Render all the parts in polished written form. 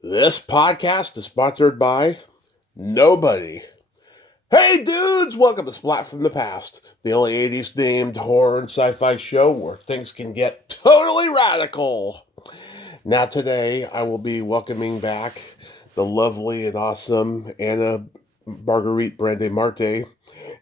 This podcast is sponsored by nobody. Hey dudes, welcome to Splat from the Past, the only 80s themed horror and sci-fi show where things can get totally radical. Now today I will be welcoming back the lovely and awesome Anna Marguerite Brandimarte,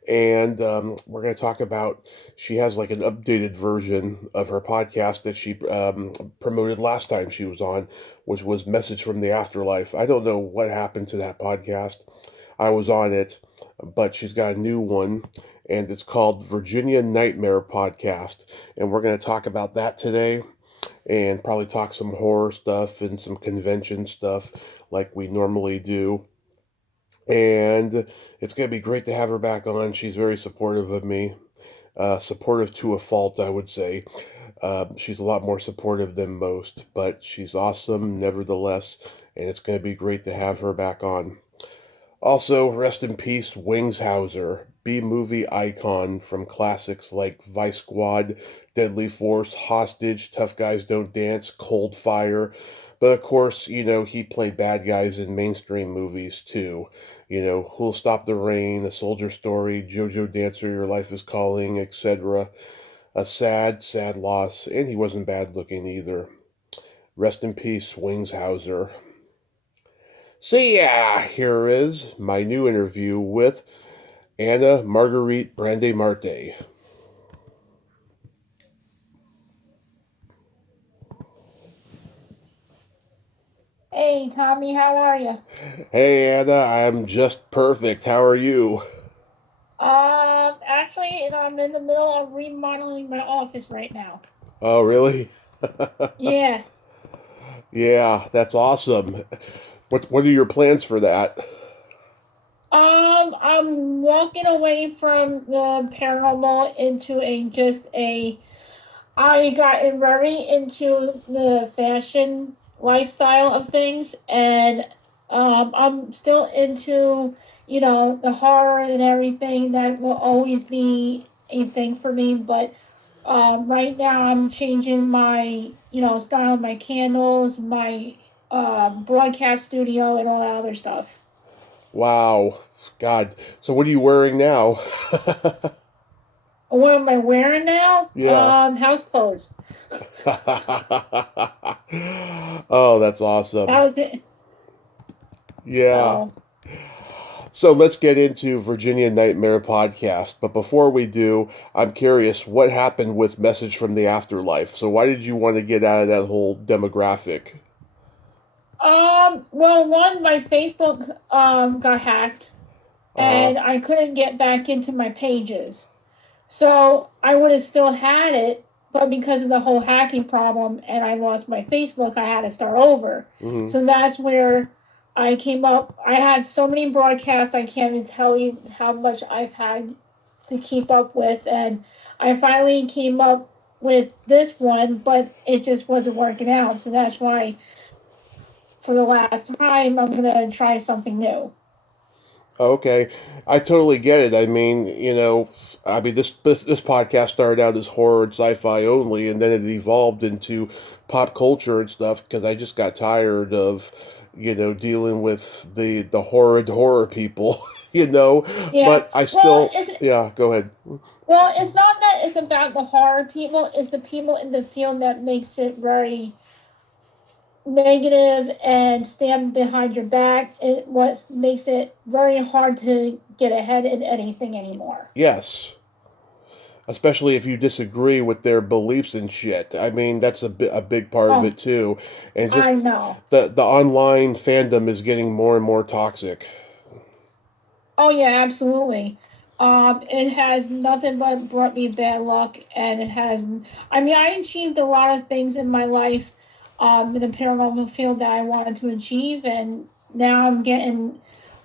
and we're going to talk about, she has like an updated version of her podcast that she promoted last time she was on, which was Message from the Afterlife. I don't know what happened to that podcast. I was on it, but she's got a new one, and it's called Virginia Nightmare Podcast, and we're going to talk about that today and probably talk some horror stuff and some convention stuff like we normally do. And it's going to be great to have her back on. She's very supportive of me, supportive to a fault, I would say. She's a lot more supportive than most, but she's awesome nevertheless, and it's going to be great to have her back on. Also, rest in peace, Wingshauser, B-movie icon from classics like Vice Squad, Deadly Force, Hostage, Tough Guys Don't Dance, Cold Fire. But of course, he played bad guys in mainstream movies too. Who'll Stop the Rain, A Soldier Story, JoJo Dancer, Your Life is Calling, etc. A sad, sad loss, and he wasn't bad looking either. Rest in peace, Wingshauser. So yeah, here is my new interview with Anna Marguerite Brandimarte. Hey Tommy, how are you? Hey Anna, I'm just perfect. How are you? Actually, I'm in the middle of remodeling my office right now. Oh, really? Yeah. Yeah, that's awesome. What are your plans for that? I'm walking away from the paranormal into I got very into the fashion lifestyle of things, and I'm still into, the horror and everything. That will always be a thing for me, but right now I'm changing my, style of my candles, my broadcast studio, and all that other stuff. Wow. God. So what are you wearing now? What am I wearing now? Yeah. House clothes. Oh, that's awesome. That was it. Yeah. So, So let's get into Virginia Nightmare podcast. But before we do, I'm curious what happened with Message from the Afterlife. So why did you want to get out of that whole demographic? well, one, my Facebook got hacked, Uh and I couldn't get back into my pages. So I would have still had it, but because of the whole hacking problem and I lost my Facebook, I had to start over. hmm So that's where I came up. I had so many broadcasts, I can't even tell you how much I've had to keep up with. And I finally came up with this one, but it just wasn't working out. So that's why, for the last time, I'm going to try something new. Okay, I totally get it. I mean, this podcast started out as horror and sci-fi only, and then it evolved into pop culture and stuff because I just got tired of, dealing with the horror people, Yeah. But I Well, still, yeah, go ahead. it's not that it's about the horror people. It's the people in the field that makes it very negative and stand behind your back. It what makes it very hard to get ahead in anything anymore. Yes, especially if you disagree with their beliefs and shit. I mean, that's a big part of Oh, it too, and just I know. the online fandom is getting more and more toxic. Oh yeah, absolutely. It has nothing but brought me bad luck, and it has. I mean, I achieved a lot of things in my life, in the paranormal field that I wanted to achieve, and now I'm getting,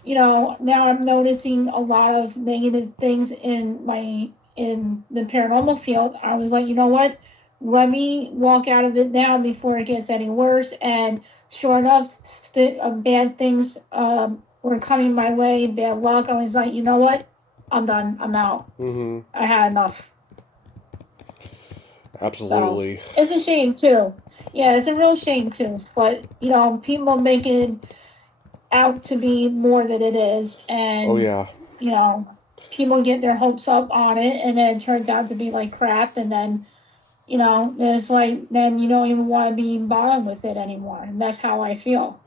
now I'm noticing a lot of negative things in the paranormal field. I was like, you know what? Let me walk out of it now before it gets any worse. And sure enough, bad things were coming my way, bad luck. I was like, you know what? I'm done. I'm out. hmm I had enough. So absolutely. it's a shame too. Yeah, it's a real shame too. But people make it out to be more than it is, Oh and yeah. you know, people get their hopes up on it, and then it turns out to be like crap, and then it's like then you don't even want to be bothered with it anymore, and that's how I feel.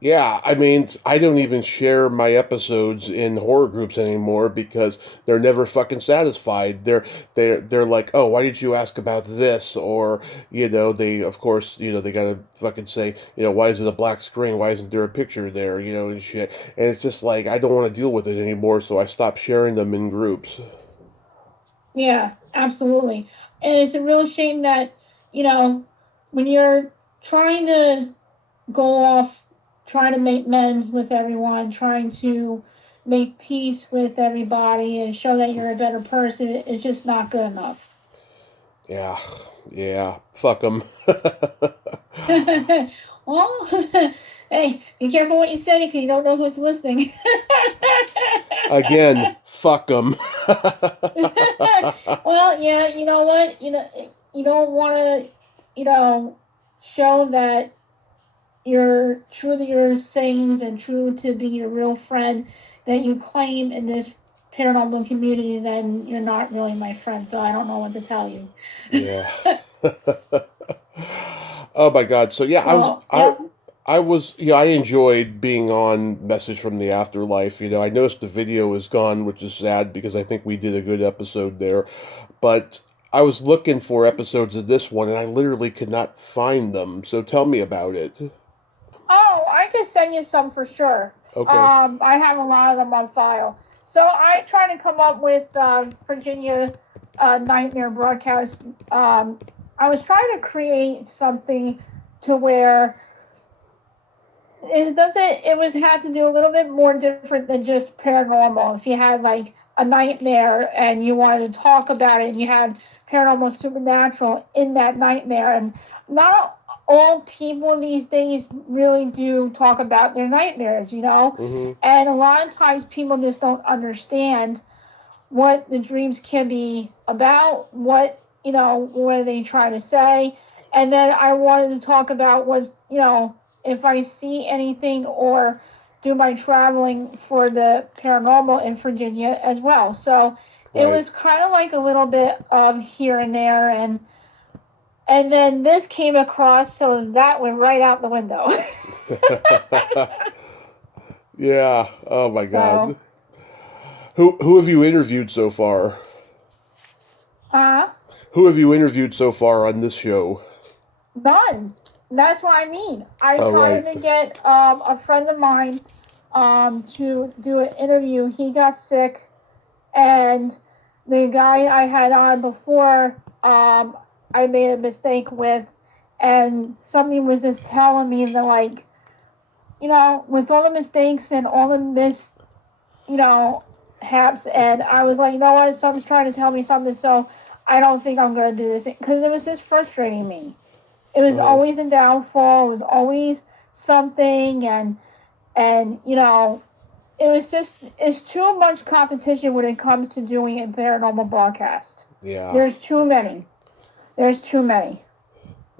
Yeah, I mean, I don't even share my episodes in horror groups anymore because they're never fucking satisfied. They're like, "Oh, why did you ask about this?" Or, they of course, they gotta fucking say, "Why is it a black screen? Why isn't there a picture there?" And shit. And it's just like I don't want to deal with it anymore, so I stopped sharing them in groups. Yeah, absolutely. And it's a real shame that, you know, when you're trying to go off, trying to make amends with everyone, trying to make peace with everybody and show that you're a better person, it's just not good enough. Yeah, yeah, fuck them. Well, hey, be careful what you say because you don't know who's listening. Again, fuck them. Well, yeah, you know what? You don't want to, you know, show that you're true to your sayings and true to be your real friend that you claim in this paranormal community, then you're not really my friend. So I don't know what to tell you. Yeah. Oh my God. So yeah, I was So, I yeah. I was I enjoyed being on Message from the Afterlife. I noticed the video is gone, which is sad because I think we did a good episode there. But I was looking for episodes of this one and I literally could not find them. So tell me about it. Oh, I can send you some for sure. Okay. I have a lot of them on file. So I try to come up with Virginia Nightmare broadcast. I was trying to create something to where it doesn't. It was had to do a little bit more different than just paranormal. If you had like a nightmare and you wanted to talk about it, and you had paranormal supernatural in that nightmare, and not all people these days really do talk about their nightmares, Mm-hmm. and a lot of times people just don't understand what the dreams can be about, what are they trying to say. And then I wanted to talk about if I see anything or do my traveling for the paranormal in Virginia as well. So it Right. was kind of like a little bit of here and there, and then this came across, so that went right out the window. Yeah. Oh my So, God. Who have you interviewed so far? uh, Who have you interviewed so far on this show? none. That's what I mean. I Oh tried right. to get a friend of mine to do an interview. He got sick, and the guy I had on before, I made a mistake with, and something was just telling me that, like, with all the mistakes and all the you know, haps, and I was like, you know what, something's trying to tell me something, so I don't think I'm going to do this because it was just frustrating me. It was Uh-huh. always a downfall. It was always something, and it's too much competition when it comes to doing a paranormal broadcast. Yeah. There's too many. There's too many.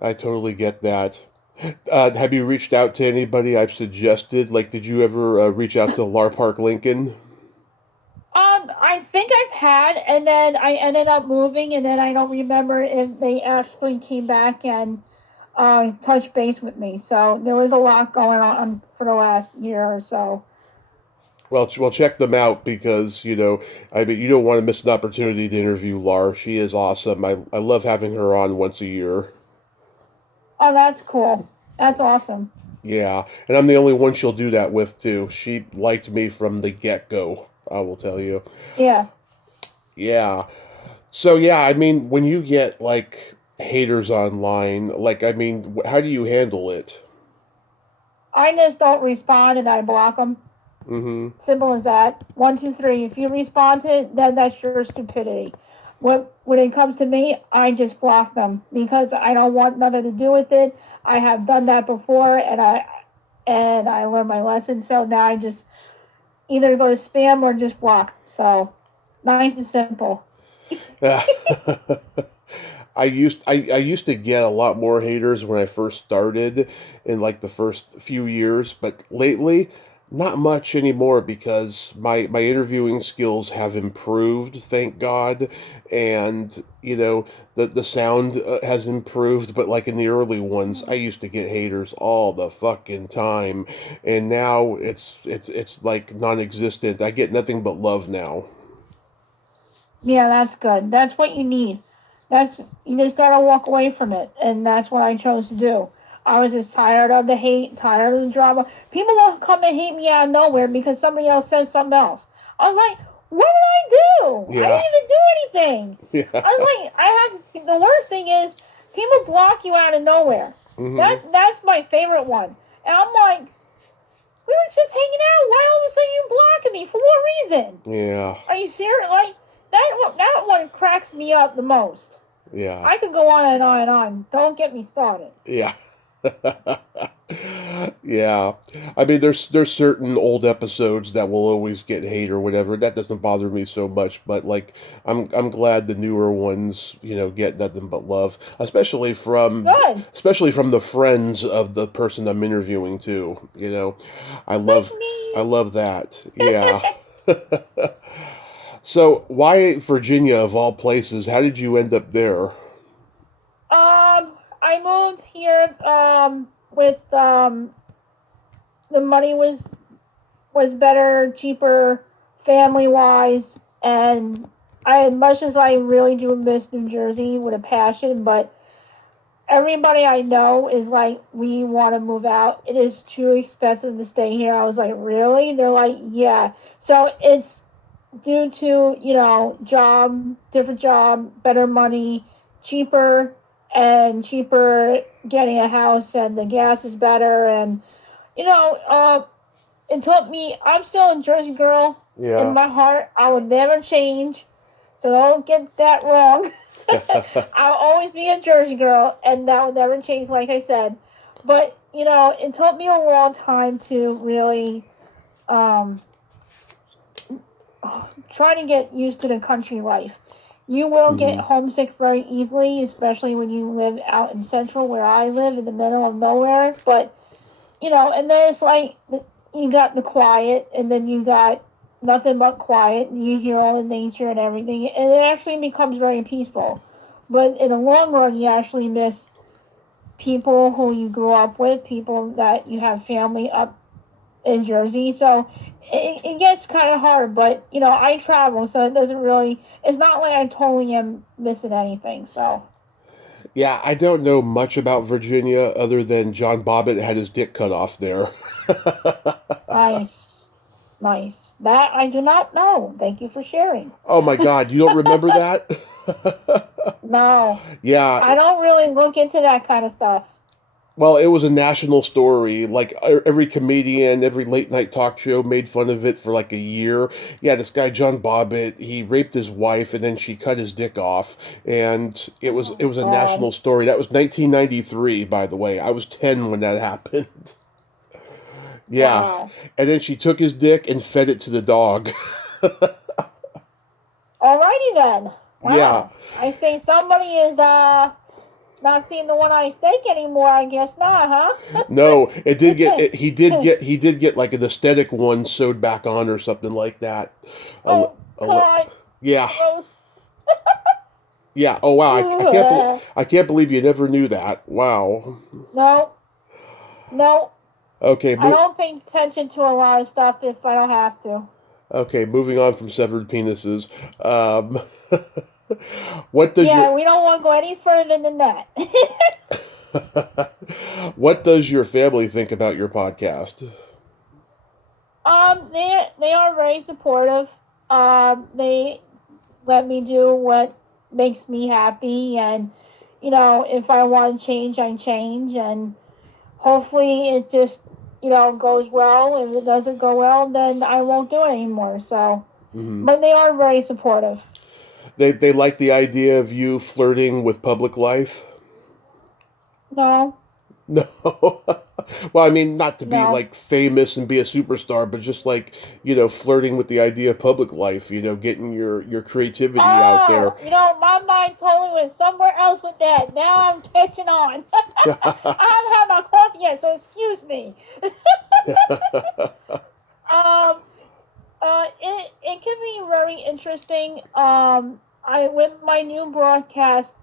I totally get that. Have you reached out to anybody I've suggested? Like, did you ever reach out to Lar Park Lincoln? I think I've had, and then I ended up moving, and then I don't remember if they actually came back and touched base with me. So there was a lot going on for the last year or so. Well, check them out because I mean, you don't want to miss an opportunity to interview Lar. She is awesome. I love having her on once a year. Oh, that's cool. That's awesome. Yeah, and I'm the only one she'll do that with too. She liked me from the get go. I will tell you. Yeah. Yeah. So yeah, I mean, when you get like haters online, like I mean, how do you handle it? I just don't respond and I block them. Mm-hmm. Simple as that. One, two, three. If you respond to it, then that's your stupidity. When it comes to me, I just block them because I don't want nothing to do with it. I have done that before, and I learned my lesson. So now I just either go to spam or just block. So nice and simple. I used to get a lot more haters when I first started in like the first few years, but lately not much anymore because my interviewing skills have improved, thank God, and the sound has improved. But like in the early ones, I used to get haters all the fucking time, and now it's like non-existent. I get nothing but love now. Yeah, that's good. That's what you need. That's You just gotta walk away from it, and that's what I chose to do. I was just tired of the hate, tired of the drama. People will come and hate me out of nowhere because somebody else says something else. I was like, what did I do? I Yeah, didn't even do anything. yeah. I was like, I have the worst thing is people block you out of nowhere. Hmm. That's my favorite one, and I'm like, we were just hanging out. Why all of a sudden you blocking me for what reason? Yeah, Are you serious? Like that one cracks me up the most. yeah, I could go on and on and on. Don't get me started. yeah. Yeah. I mean, there's certain old episodes that will always get hate or whatever. That doesn't bother me so much, but like I'm glad the newer ones, get nothing but love, Good. especially from the friends of the person I'm interviewing too. I Like love I me. love that. Yeah. So, why Virginia of all places? How did you end up there? I moved here with the money was better, cheaper, family wise, and I as much as I really do miss New Jersey with a passion, but everybody I know is like, we want to move out. It is too expensive to stay here. I was like, really? They're like, yeah. So it's due to, job, different job, better money, cheaper, and cheaper getting a house, and the gas is better. And, you know, uh, it took me, I'm still a Jersey girl in Yeah. my heart. I would never change. So don't get that wrong. I'll always be a Jersey girl, and that will never change, like I said. But, it took me a long time to really um, try to get used to the country life. You will get Hmm. homesick very easily, especially when you live out in central where I live in the middle of nowhere. But, and then it's like you got the quiet, and then you got nothing but quiet, and you hear all the nature and everything, and it actually becomes very peaceful. But in the long run, you actually miss people who you grew up with, people that you have family up in Jersey. So it gets kind of hard, but I travel, so it doesn't really. It's not like I totally am missing anything. So Yeah, I don't know much about Virginia other than John Bobbitt had his dick cut off there. nice, nice. That I do not know. Thank you for sharing. Oh my God, you don't remember that? No, Yeah, I don't really look into that kind of stuff. well, it was a national story. Like every comedian, every late night talk show made fun of it for like a year. Yeah, this guy John Bobbitt, he raped his wife and then she cut his dick off, and it Oh was a God! national story. That was 1993, by the way. I was 10 when that happened. Yeah, Wow. and then she took his dick and fed it to the dog. Alrighty then. Yeah. Wow. I say somebody is not seeing the one eye steak anymore. I guess not, No, it did get huh? it, he did get like an aesthetic one sewed back on or something like that. A, li- Oh a, li- God! yeah. Gross. Yeah. Oh wow. I can't believe you never knew that. Wow. No, no. Okay. I don't pay attention to a lot of stuff if I don't have to. Okay. Moving on from severed penises. Um, what does your Yeah, we don't want to go any further than that. what does your family think about your podcast? They are very supportive. They let me do what makes me happy, and if I want to change, I change, and hopefully it just goes well. If it doesn't go well, then I won't do it anymore. So, Hmm. but they are very supportive. They like the idea of you flirting with public life. No, No. Well, I mean, not to be No. like famous and be a superstar, but just like, flirting with the idea of public life, getting your creativity out there. Oh, my mind totally went somewhere else with that. Now I'm catching on. I haven't had my coffee yet, so excuse me. Um, it can be very interesting. I with my new broadcast,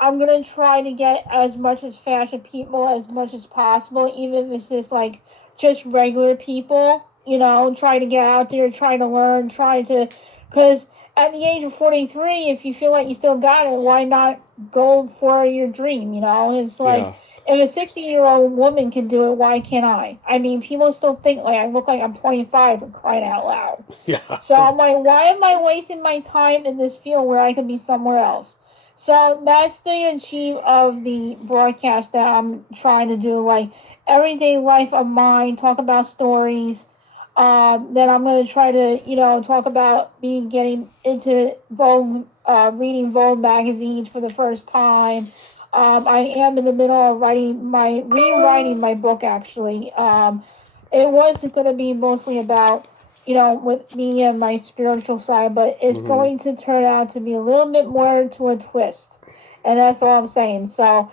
I'm gonna try to get as much as fashion people as much as possible, even if it's just like just regular people. Try to get out there, try to learn, try to, because at the age of 43, if you feel like you still got it, why not go for your dream? It's like Yeah. if a 60-year-old woman can do it, why can't I? I mean, people still think like I look like I'm 25 and crying out loud. Yeah. So I'm like, why am I wasting my time in this field where I could be somewhere else? So that's the achieve of the broadcast that I'm trying to do, like everyday life of mine, talk about stories. Then I'm going to try to, talk about me getting into Vogue, reading Vogue magazines for the first time. I am in the middle of rewriting my book actually. It was going to be mostly about with me and my spiritual side, but it's Hmm. going to turn out to be a little bit more to a twist, and that's all I'm saying. So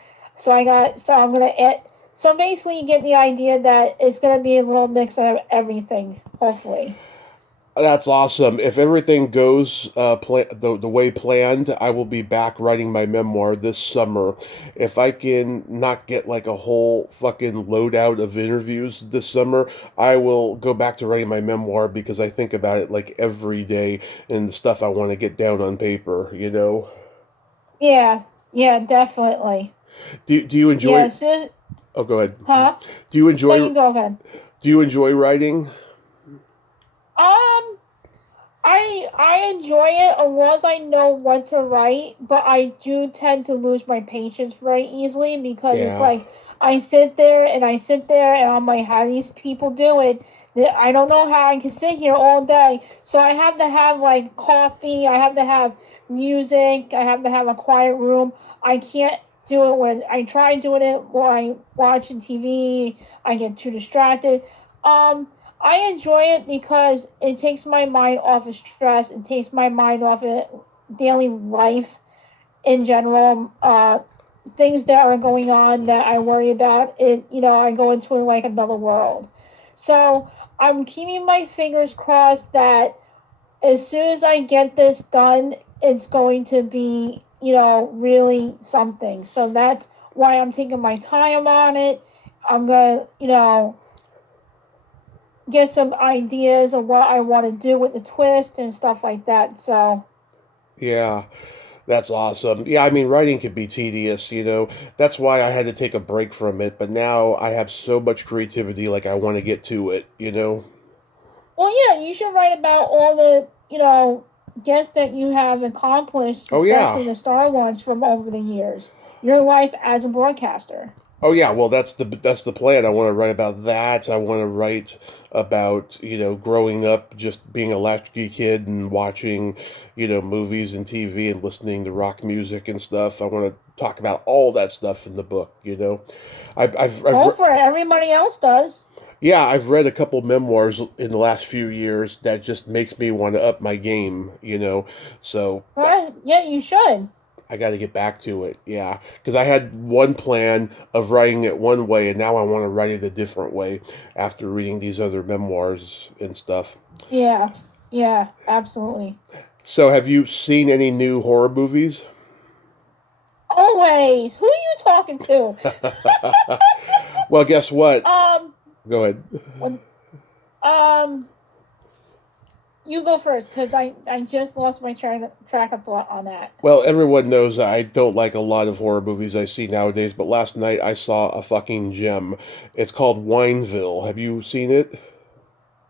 I'm gonna add. So basically, you get the idea that it's gonna be a little mix of everything. Hopefully, That's awesome. If everything goes the way planned, I will be back writing my memoir this summer. If I can not get like a whole fucking loadout of interviews this summer, I will go back to writing my memoir because I think about it like every day and the stuff I want to get down on paper. yeah, yeah, definitely, Do you enjoy? yeah. So, Oh, go ahead. huh? Do you No, enjoy you go ahead. do you enjoy writing? Um, I enjoy it as long as I know what to write, but I do tend to lose my patience very easily because it's Yeah. like I sit there and I'm like, how do these people do it? I don't know how I can sit here all day. So I have to have like coffee, I have to have music, I have to have a quiet room. I can't do it when I try doing it while I watching TV. I get too distracted. Um, I enjoy it because it takes my mind off of stress. It takes my mind off of daily life in general. Things that are going on that I worry about. I go into like another world. So I'm keeping my fingers crossed that as soon as I get this done, it's going to be, really something. So that's why I'm taking my time on it. I'm going to, get some ideas of what I want to do with the twist and stuff like that. So, Yeah. That's awesome. Yeah, I mean, writing can be tedious. That's why I had to take a break from it, but now I have so much creativity, like I want to get to it. well, yeah, you should write about all the, guests that you have accomplished, Oh, yeah. especially the star ones from over the years. Your life as a broadcaster. Oh, yeah. Well, that's the plan. I want to write about that. I want to write about, growing up, just being a latchkey kid and watching, movies and TV and listening to rock music and stuff. I want to talk about all that stuff in the book. I've Go for it. Everybody else does. Yeah, I've read a couple memoirs in the last few years that just makes me want to up my game. So Right? Yeah, you should. I got to get back to it. Yeah, because I had one plan of writing it one way, and now I want to write it a different way after reading these other memoirs and stuff. Yeah, yeah, absolutely. So, have you seen any new horror movies? Always. Who are you talking to? Well, guess what? Um, Go ahead. when, um, You go first, because I just lost my track of thought on that. Well, everyone knows I don't like a lot of horror movies I see nowadays, but last night I saw a fucking gem. It's called Wineville. Have you seen it?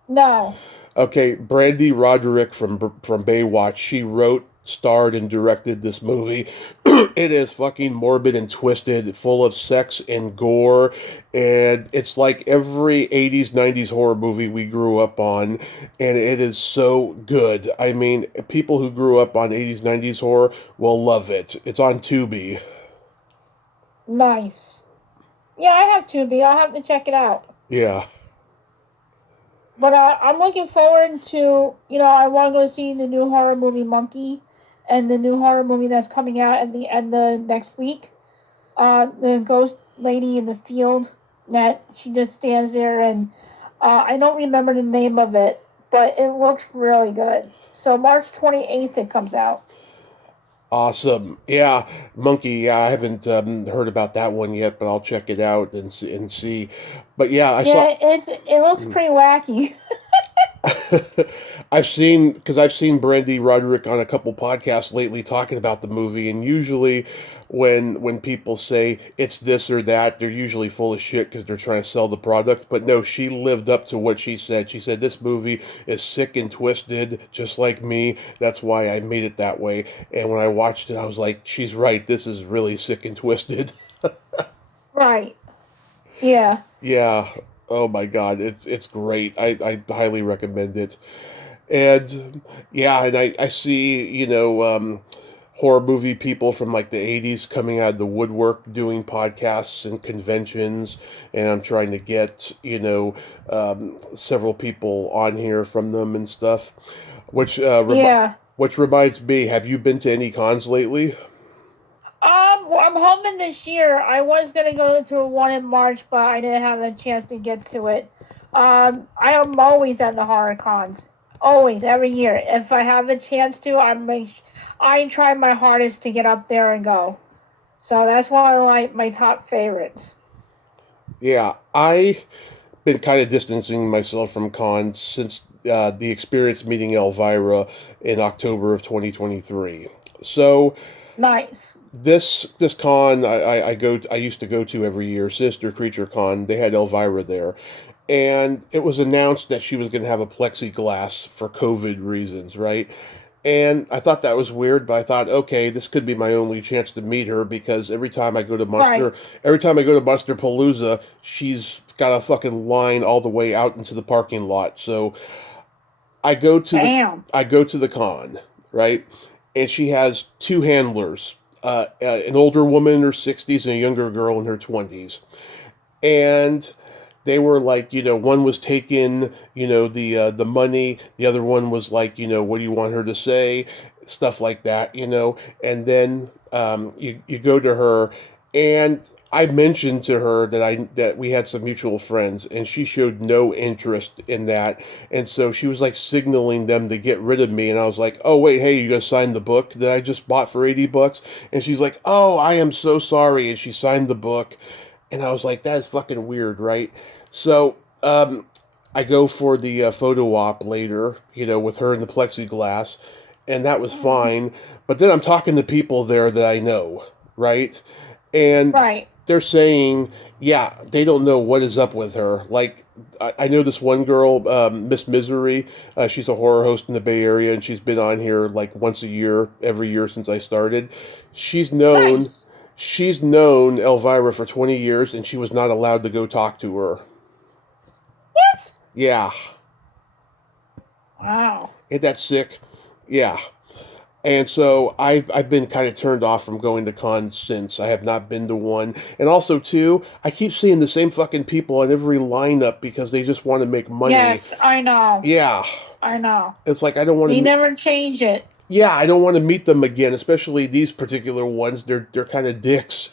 No. Okay, Brandy Roderick from Baywatch. She wrote, starred, and directed this movie. It is fucking morbid and twisted, full of sex and gore, and it's like every '80s, '90s horror movie we grew up on, and it is so good. I mean, people who grew up on '80s, '90s horror will love it. It's on Tubi. Nice. Yeah, I have Tubi. I'll have to check it out. Yeah. But I'm looking forward to, I want to go see the new horror movie Monkey and the new horror movie that's coming out at the end of next week. The ghost lady in the field that she just stands there and I don't remember the name of it, but it looks really good. So March 28th it comes out. Awesome. Yeah, Monkey. Yeah, I haven't heard about that one yet, but I'll check it out and see. But yeah, I saw. Yeah, it looks pretty wacky. I've seen Brandy Roderick on a couple podcasts lately talking about the movie, and usually when people say it's this or that, they're usually full of shit because they're trying to sell the product. But no, she lived up to what she said. She said this movie is sick and twisted, just like me. That's why I made it that way. And when I watched it, I was like, she's right. This is really sick and twisted. Right. Yeah. Yeah. Oh my God, it's great. I highly recommend it. And yeah, and I see, horror movie people from like the 80s coming out of the woodwork doing podcasts and conventions. And I'm trying to get, several people on here from them and stuff. Which, Yeah. which reminds me, have you been to any cons lately? Well, I'm hoping this year. I was gonna go to one in March, but I didn't have a chance to get to it. I am always at the horror cons, always every year. If I have a chance to, I try my hardest to get up there and go. So that's one of my top favorites. Yeah, I been kind of distancing myself from cons since the experience meeting Elvira in October of 2023. So Nice. this con I used to go to every year, Sister Creature Con. They had Elvira there, and it was announced that she was going to have a plexiglass for COVID reasons, right? And I thought that was weird, but I thought, okay, this could be my only chance to meet her because Right. Every time I go to Buster Palooza, she's got a fucking line all the way out into the parking lot. So I go to the Damn. I go to the con, right? And she has two handlers, an older woman in her 60s and a younger girl in her 20s. And they were like, one was taking, the money, the other one was like, what do you want her to say, stuff like that, and then you go to her, and I mentioned to her that we had some mutual friends, and she showed no interest in that, and so she was like signaling them to get rid of me, and I was like, oh wait, hey, you gonna sign the book that I just bought for $80? And she's like, oh, I am so sorry, and she signed the book, and I was like, that is fucking weird, right? So I go for the photo op later, with her in the plexiglass, and that was fine. But then I'm talking to people there that I know, right? And Right. they're saying, yeah, they don't know what is up with her. Like, I know this one girl, Miss Misery. She's a horror host in the Bay Area, and she's been on here like once a year, every year since I started. She's known Nice. She's known Elvira for 20 years, and she was not allowed to go talk to her. What? Yeah. Wow. Ain't that sick? Yeah. And so I've been kind of turned off from going to cons since. I have not been to one. And also, too, I keep seeing the same fucking people on every lineup because they just want to make money. Yes, I know. Yeah. I know. It's like I don't want They to. never change it. Yeah, I don't want to meet them again, especially these particular ones. They're kind of dicks,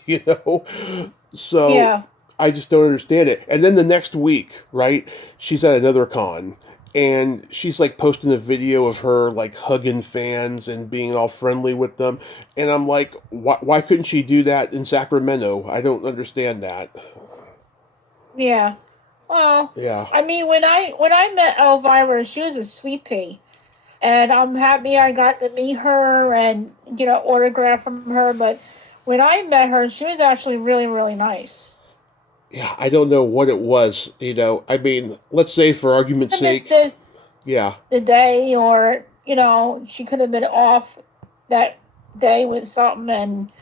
So Yeah. I just don't understand it. And then the next week, right? She's at another con, and she's like posting a video of her like hugging fans and being all friendly with them. And I'm like, why couldn't she do that in Sacramento? I don't understand that. Yeah. Well, Yeah. I mean, when I met Elvira, she was a sweet pea, and I'm happy I got to meet her and get an autograph from her. But when I met her, she was actually really, really nice. Yeah, I don't know what it was. I mean, let's say for argument's I missed sake, this yeah. the day, or she could have been off that day with something, and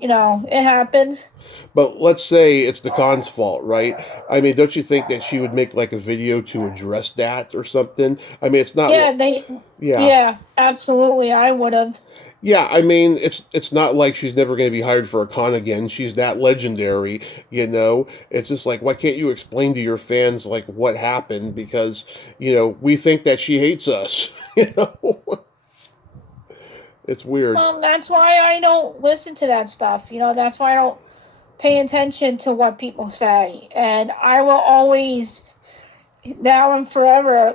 it happens. But let's say it's the con's fault, right? I mean, don't you think that she would make like a video to address that or something? I mean, it's not. Yeah, they. Yeah, Yeah, absolutely. I would have. Yeah, I mean, it's not like she's never going to be hired for a con again. She's that legendary, you know. It's just like, why can't you explain to your fans like what happened? Because we think that she hates us. You know, it's weird. That's why I don't listen to that stuff. That's why I don't pay attention to what people say, and I will always, now and forever,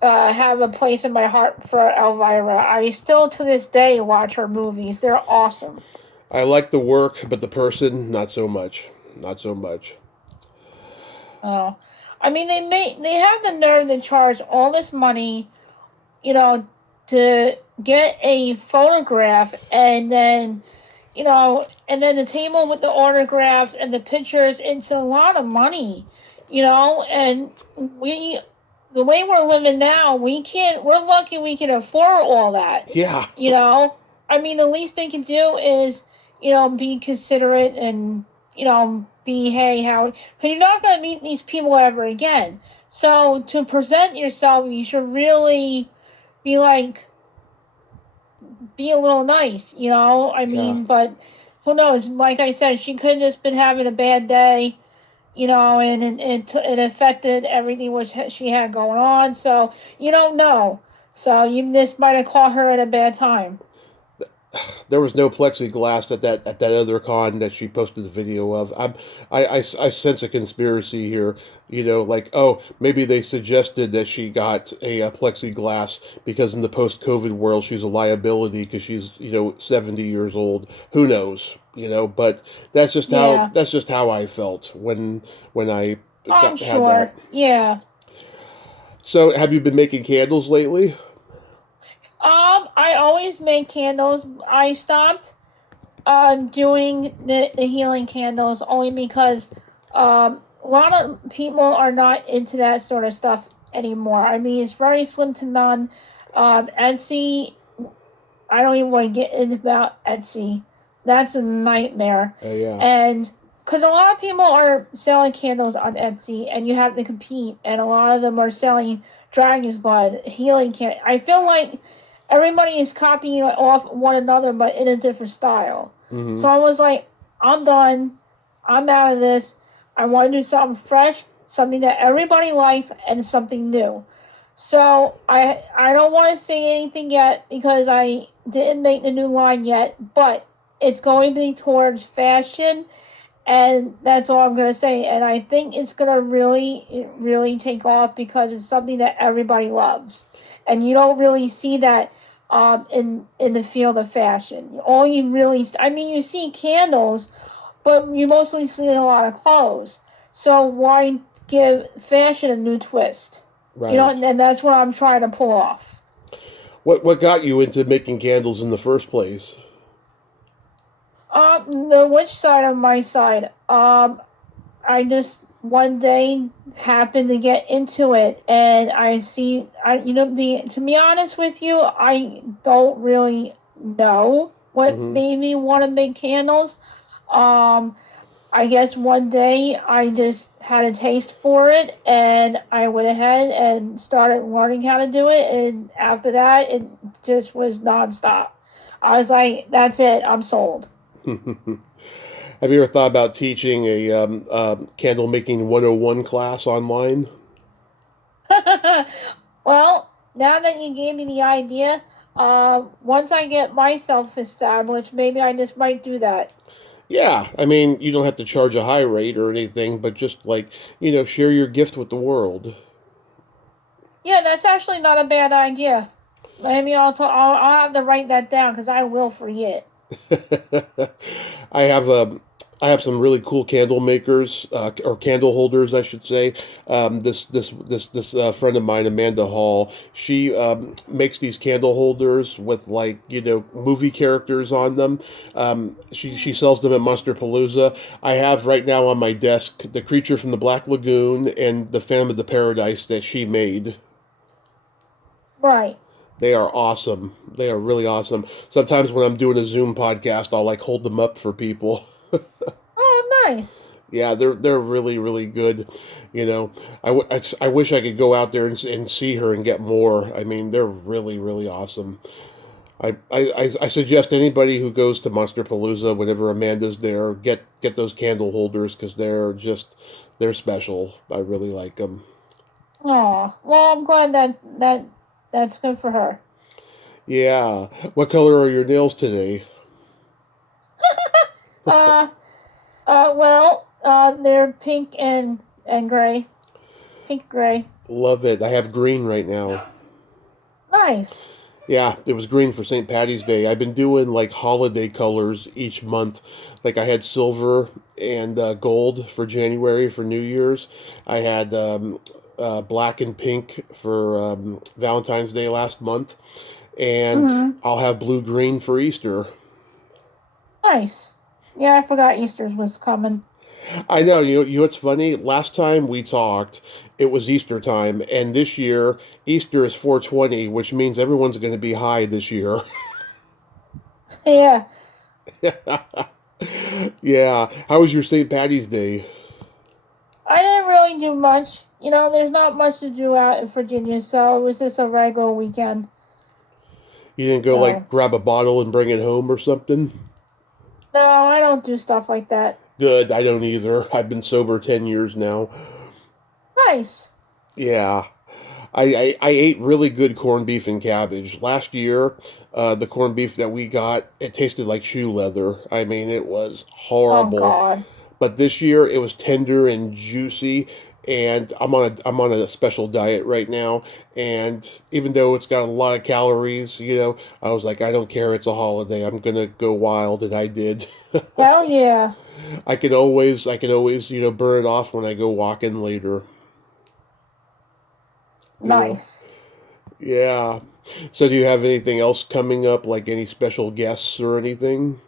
have a place in my heart for Elvira. I still to this day watch her movies. They're awesome. I like the work, but the person, not so much. Not so much. Oh, I mean, they have the nerve to charge all this money, you know, to get a photograph, and then the table with the autographs and the pictures. It's a lot of money, and we, the way we're living now, we can't. We're lucky we can afford all that. Yeah. I mean, the least they can do is, be considerate and, be, hey, how, because you're not going to meet these people ever again. So to present yourself, you should really be like, be a little nice, I Yeah. mean, but who knows? Like I said, she could have just been having a bad day, and it affected everything which she had going on. So you don't know. So you just might have caught her at a bad time. There was no plexiglass at that other con that she posted the video of. I sense a conspiracy here. Like, oh, maybe they suggested that she got a plexiglass because in the post-COVID world she's a liability because she's 70 years old. Who knows? But Yeah, that's just how I felt when I I'm had that. sure. Yeah. So, have you been making candles lately? I always make candles. I stopped doing the healing candles only because a lot of people are not into that sort of stuff anymore. I mean, it's very slim to none. Etsy, I don't even want to get into about Etsy. That's a nightmare. Yeah. And because a lot of people are selling candles on Etsy, and you have to compete, and a lot of them are selling dragon's blood, healing candle. I feel like everybody is copying off one another, but in a different style. Mm-hmm. So I was like, I'm done. I'm out of this. I want to do something fresh, something that everybody likes, and something new. So I don't want to say anything yet because I didn't make the new line yet, but it's going to be towards fashion, and that's all I'm going to say. And I think it's going to really take off because it's something that everybody loves, and you don't really see that in the field of fashion. All you really, I mean, you see candles, but you mostly see a lot of clothes. So why give fashion a new twist? Right. And that's what I'm trying to pull off. What got you into making candles in the first place? The which side of my side? I just one day happened to get into it, and I see. The to be honest with you, I don't really know what Mm-hmm. made me want to make candles. Um, I guess one day I just had a taste for it, and I went ahead and started learning how to do it. And after that, it just was nonstop. I was like, "That's it. I'm sold." Have you ever thought about teaching a candle making 101 class online? Well, now that you gave me the idea, once I get myself established, maybe I just might do that. Yeah, I mean, you don't have to charge a high rate or anything, but just like, share your gift with the world. Yeah, that's actually not a bad idea. Maybe I'll have to write that down because I will forget. I have I have some really cool candle makers or candle holders, I should say. This friend of mine, Amanda Hall, she makes these candle holders with like movie characters on them. She sells them at Monster Palooza. I have right now on my desk the creature from the Black Lagoon and the Phantom of the Paradise that she made. Right. They are awesome. They are really awesome. Sometimes when I'm doing a Zoom podcast, I'll like hold them up for people. Oh, nice. Yeah, they're really really good. I wish I could go out there and see her and get more. I mean, they're really really awesome. I suggest anybody who goes to Monster Palooza whenever Amanda's there get those candle holders because they're special. I really like them. Oh, well, I'm glad that's good for her. Yeah. What color are your nails today? Uh, they're pink and gray, pink gray. Love it. I have green right now. Nice. Yeah, it was green for St. Patty's Day. I've been doing like holiday colors each month. Like I had silver and gold for January for New Year's. I had black and pink for Valentine's Day last month. And Mm-hmm. I'll have blue green for Easter. Nice. Yeah, I forgot Easter's was coming. I know, you know what's funny? Last time we talked, it was Easter time, and this year Easter is 420, which means everyone's going to be high this year. Yeah, Yeah. How was your St. Patty's Day? I didn't really do much. There's not much to do out in Virginia, so it was just a regular weekend. You didn't go So like grab a bottle and bring it home or something? no, I don't do stuff like that. Good, I don't either. I've been sober 10 years now. Nice. Yeah. I ate really good corned beef and cabbage. Last year, the corned beef that we got, it tasted like shoe leather. I mean, it was Oh horrible. God. But this year, it was tender and juicy. And I'm on a special diet right now. And even though it's got a lot of calories, I was like, I don't care. It's a holiday. I'm gonna go wild, and I did. Hell yeah. I can always burn it off when I go walking later. You know. Nice. Yeah. So do you have anything else coming up, like any special guests or anything?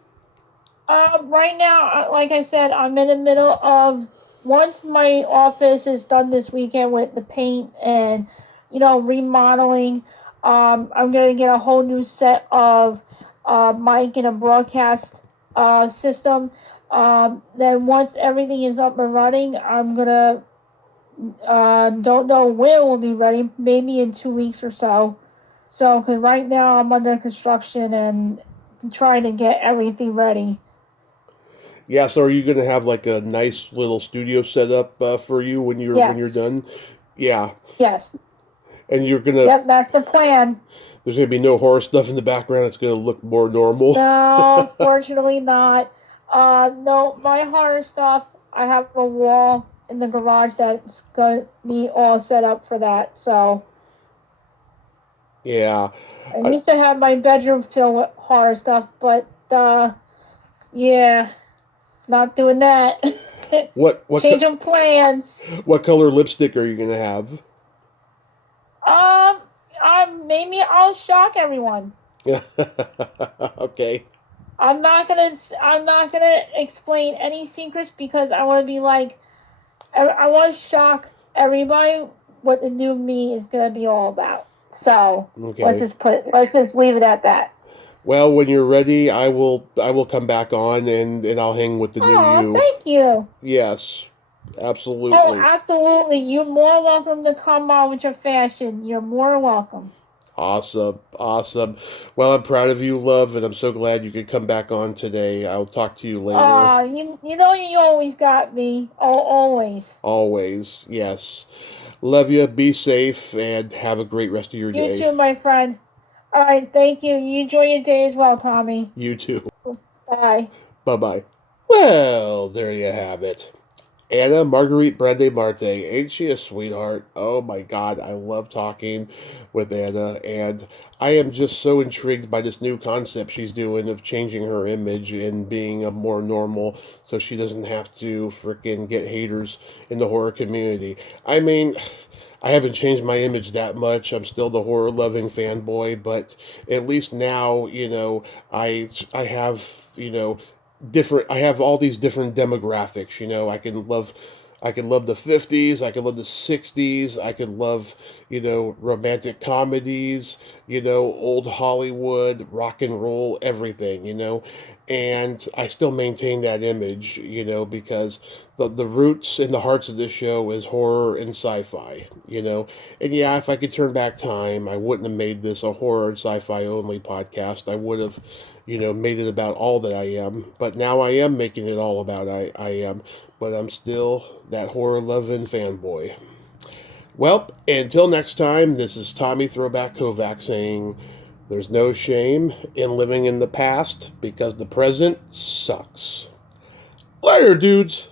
Right now, like I said, I'm in the middle of once my office is done this weekend with the paint and remodeling. I'm gonna get a whole new set of mic and a broadcast system. Then once everything is up and running, I'm gonna don't know when it will be ready. Maybe in 2 weeks or so. So, because right now I'm under construction and trying to get everything ready. Yeah, so are you gonna have like a nice little studio set up for you when you're Yes. done? Yeah, Yes. and you're gonna Yep, that's the plan. there's gonna be no horror stuff in the background. It's gonna look more normal. No, fortunately not. No, my horror stuff, I have a wall in the garage that's gonna be all set up for that. So Yeah. I I, used to have my bedroom filled with horror stuff, but yeah, not doing that. what Change of plans. what color lipstick are you gonna have? Um, maybe I'll shock everyone. Okay. I'm not gonna explain any secrets because I want to be like I want to shock everybody what the new me is gonna be all about. So Okay. let's just leave it at that. Well, when you're ready, I will come back on and I'll hang with the new Oh, you. thank you. Yes. Oh, Absolutely. absolutely. You're more welcome to come on with your fashion. You're more welcome. Awesome. Awesome. Well, I'm proud of you, love, and I'm so glad you could come back on today. I'll talk to you later. Oh, you know you always got me. Oh, always. Always. Yes. Love you. Be safe and have a great rest of your You day. too, my friend. All right, thank you. You enjoy your day as well, Tommy. You too. Bye. Bye bye. Well, there you have it. Anna Marguerite Brandimarte. Ain't she a sweetheart? Oh my God, I love talking with Anna, and I am just so intrigued by this new concept she's doing of changing her image and being a more normal so she doesn't have to freaking get haters in the horror community. I mean, I haven't changed my image that much. I'm still the horror loving fanboy, but at least now, I have, different I have all these different demographics. I can love the 50s, I can love the 60s, I can love, romantic comedies, old Hollywood, rock and roll, everything. and I still maintain that image, because the roots and the hearts of this show is horror and sci-fi, And yeah, if I could turn back time, I wouldn't have made this a horror and sci-fi only podcast. I would have, made it about all that I am. But now I am making it all about I am. But I'm still that horror-loving fanboy. Well, until next time, this is Tommy Throwback Kovac saying, there's no shame in living in the past because the present sucks. Later, dudes!